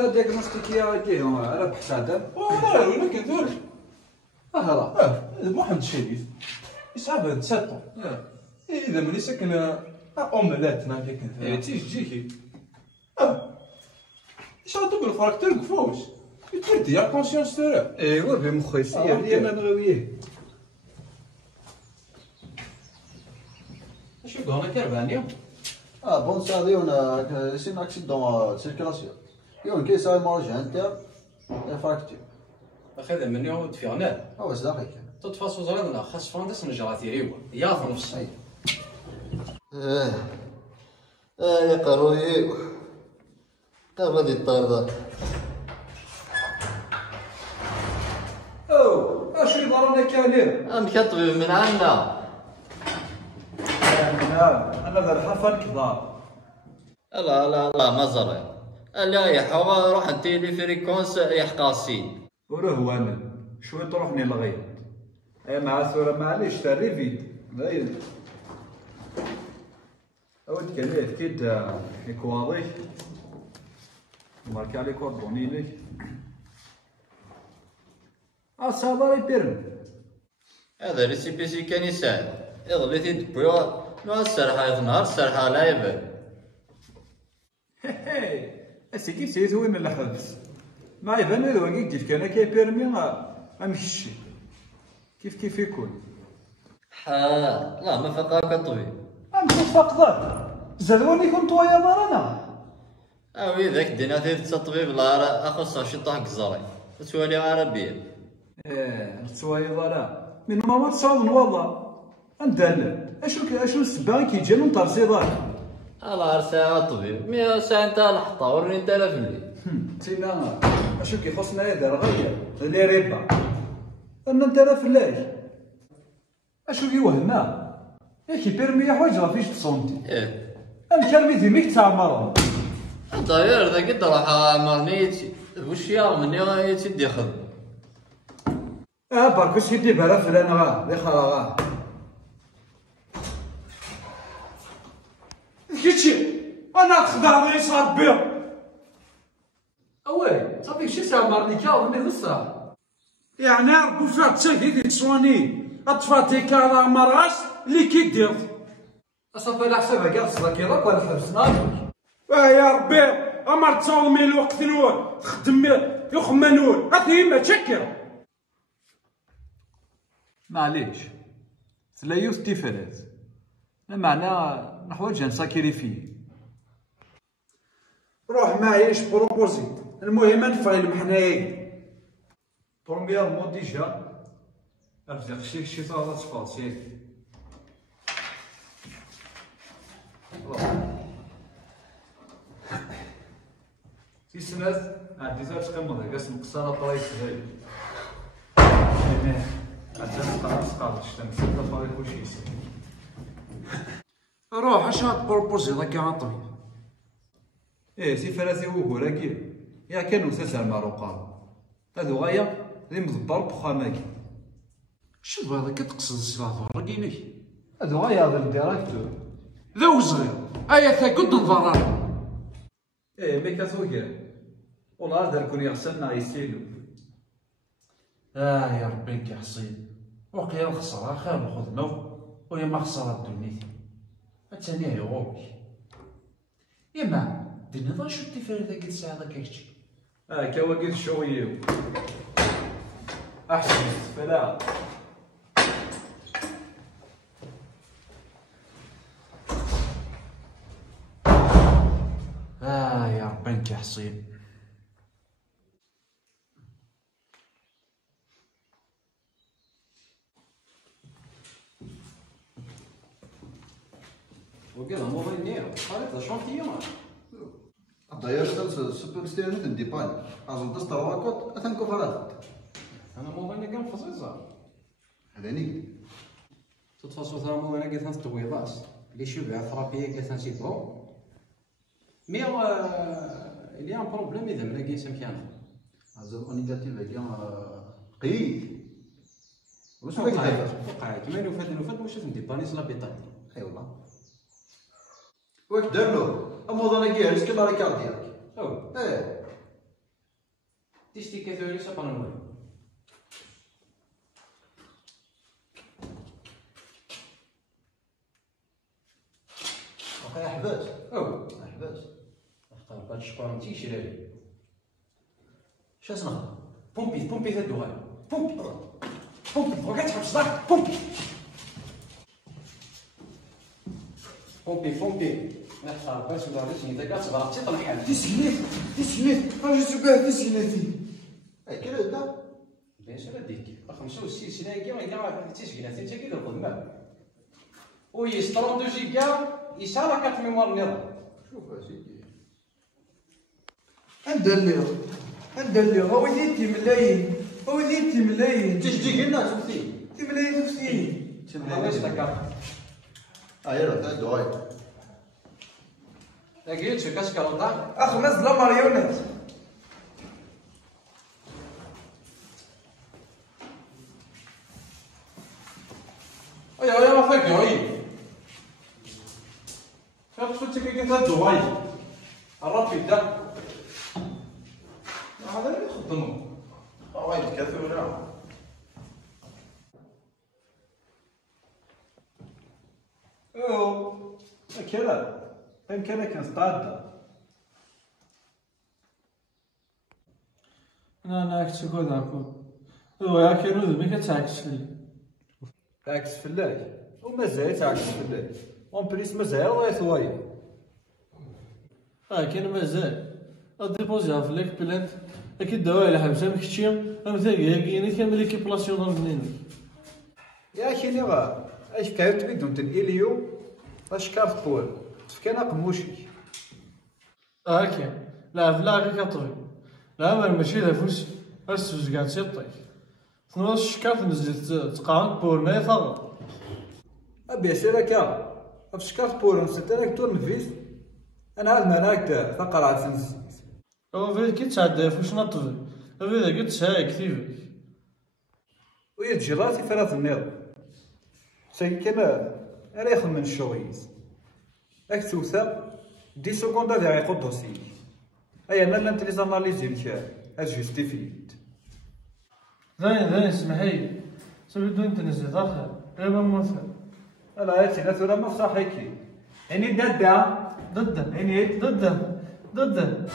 تا دياغنوستيكيا كي على بحث عدم لا وين كندير هلا محمد الشريف يصعب 7 اذا ملي ساكن اوملات هناك كندير تيجيكي شادو بالفراكتور كفوش يتردي يا كونسيونس تاعك ايوا بمخي سير ديالنا نغاويه شو قلنا كربانية؟ Bon, ça arrive, c'est un accident de circulation. Il y a une caisse à manger interne et fracture. أخذ مني هو تفيغنال. C'est d'accord. تطفى صوزرنا خاص فاندس نجراتي ريوا يا فنفس. يا قروي غادي الطير ذاك. او اش يضرنا كالير مكطبي من عندنا. انا ذا الحرفه الكبار لا لا لا ما زرع. لا يا حوا روح انت لي فريكونس يحقاسين. وروح وانا شوي تروحني لغير اي مع الثوره معليش تاع ريفيد باين اود كان اكيد كواضي ماركا لي كوردونيني صافا بيرن هذا ريسيبيسي كان يساعد. يظل تيدبيو نو السرحه يظهر السرحه لا يبان. اسيكي سيت وين الحبس ما يبان هذا كيف كان كيبيرمي امشي كيف يكون لا ما فقاك طبيب. امشي فقدك زادوني يكون طويا مرنا اوي ذاك دينا تيت الطبيب لا اخص شي طاح كزاري تولي عربيه. تسوايض لا من ما تصاوب والله ندلل اشو السبان كيجي من طرزيضات الله رسا طبيب 100 ساعه نتاع الحطه ورني انت لا فلي سينا اشو كيخصنا يدير غير اللي ريبا انا انت لا فلاش اشو كيوهمنا ياكي بيرمي حوايج راه فيش تصونتي انا كلمي ديميك تاع مرض داير ذاك الدروح عمرني واش يا مني تيدي خدم برك واش يدي بها فلان غا خلا كيتشي انا تخدع لي صار بير اوي صافي شي ساعه مرني كاظمي نصا يعني ربو فيها تساكي تصواني اطفاتي كالا مراس اللي كيدير صافي على حسابها كاع تصدق يضرب ولا حبسنا يا ربي امر تصاومي الوقت نول تخدم يخمى نول هاتي ما تشكر معليش تلايوث تيفرات لا معنى نحوايج نساكيري فيه روح معايش بروبوزيت المهم نفعل حنايا بروميير مود ديجا ارزق شي طاطا سباسيال في سنة عندي زوج تقمض قاس مقصرة طريق صغير عندنا خلاص قاعد الشمس طريق كلشي يسير روح اش هاد بروبوزي ذاك عطوي سي فراسي وهو راكي يا كانوا ساسر ماروقا هادو غايا اللي مدبر بخاماكي شوف هذا كتقصد الصلاة راكيني هادو غايا هذا الديراكتور ذو صغير ايا تا قد نظران مي كاثوكا والله دار كون يغسلنا يسيلو يا ربي كي حصيل وقيا الخسارة خير من الخدمة ويا ما خسارة دنيتي الثانية هي غوبي يما دينا ضا شو التفاري ذاك الساعة ذاك هادشي كواكيد شوية احسن فلا يا ربي كي حصيل وكذا مو غير خالد شونتيون D'ailleurs, c'est super stylé de départ. Azon das tawakot atanko farat. انا مو غير كان فصيصه هذاني تتفاصل ثرا مو غير كان تطويبات اللي شبع ثرابيه كان سيبو مي اللي ان بروبليم اذا ما كاين سمكان azon نيجاتيف كان قيد. واش وقع كيما نوفات واش نديباني لا بيطال اي والله. واش دار له؟ اموض انا كي هرس كما راك ديالك. او تيستي كاثوري سابانوي. واقع حباس. او حباس. اختار بات شكون انتي شرالي. شاس نخدم؟ بومبي هاد الدوغال. بومبي وقعت تحب الصداع. بومبي ما اختار بات ولا ريتني تا كاع تبغى تطلع الحال. تسهلت راجل سكاه تسهلتي. كيف هدا؟ بيان سور هاديك 65 سنه كي غير تيسكنات انت كي الخدمه. وي 32 جيجا يسعى لا كارت ميموار النظام. شوف اسيدي. ندليو هو ديتي ملايين تجي قلنا تمثيل. تي ملايين تفتيني. علاش لا كارت يلا تعدوا هاي. اكيد شو كاش كالوطا اخ نزل ماريونات. ايوا ما فاك هاي شفت كي قلت هادو هاي الرابيد دا هذا اللي يخدمو وايد كثير. كذا كان كنستعد. انا اكتشف هذاك هو كانوا ذبي كتعكس لي. تعكس فلاك ومازال تعكس فلاك اون بليس مازال الله يثوايا. كاين مازال ديبوزيها في ليك بلانت اكيد دواء على حبسه مكتشي امثال كاينين كامل كيبلاسيون منين يا كيني اش كايت بدون اليو اش كارت بول تفكانا قموشي. كاين لا كطوي لا ماشي ذا فوسي اسوس كاع تيطي نص شكارت نزلت تقاعد بور ما يفضل ابي سيركا افشكارت بول نسيت انا كتور نفيس انا عاد ماناك فقرات سنس هو في كي تعدى فوش نطفي هذا قلت هاي كثير ويجي راسي ثلاث النظام كان انا ياخذ من الشويز اك توثا 10 سكوند هذا يقود دوسي اي انا لا نتري زاناليزي لك اجوستيفيد ذاني اسمحي سبيدو انت نزيد اخر غير موثق لا هاتي لا ثورة ما صحيكي يعني ضده يعني ضده